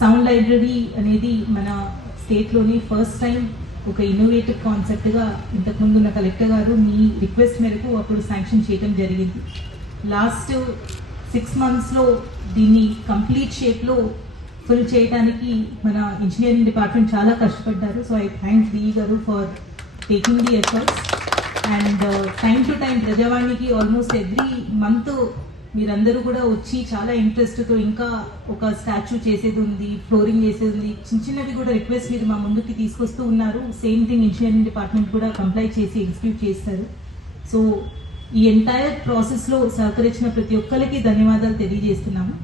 Sound library అనేది మన స్టేట్లోని first time ఒక ఇన్నోవేటివ్ కాన్సెప్ట్గా ఇంతకుముందు ఉన్న కలెక్టర్ గారు మీ రిక్వెస్ట్ మేరకు అప్పుడు శాంక్షన్ చేయడం జరిగింది. లాస్ట్ 6 monthsలో దీన్ని కంప్లీట్ షేప్లో ఫుల్ చేయడానికి మన ఇంజనీరింగ్ డిపార్ట్మెంట్ చాలా కష్టపడ్డారు. So I thank DE garu for taking the efforts. And time to time ప్రజావాణికి ఆల్మోస్ట్ ఎవ్రీ మంత్ మీరందరూ కూడా వచ్చి చాలా ఇంట్రెస్ట్తో ఇంకా ఒక స్టాచ్యూ చేసేది ఉంది, ఫ్లోరింగ్ చేసేది ఉంది, చిన్న చిన్నవి కూడా రిక్వెస్ట్ మీరు మా ముందుకి తీసుకొస్తూ ఉన్నారు. సేమ్ థింగ్ ఇంజనీరింగ్ డిపార్ట్మెంట్ కూడా కంప్లై చేసి ఎగ్జిక్యూట్ చేస్తారు. సో ఈ ఎంటైర్ ప్రాసెస్లో సహకరించిన ప్రతి ఒక్కరికి ధన్యవాదాలు తెలియజేస్తున్నాము.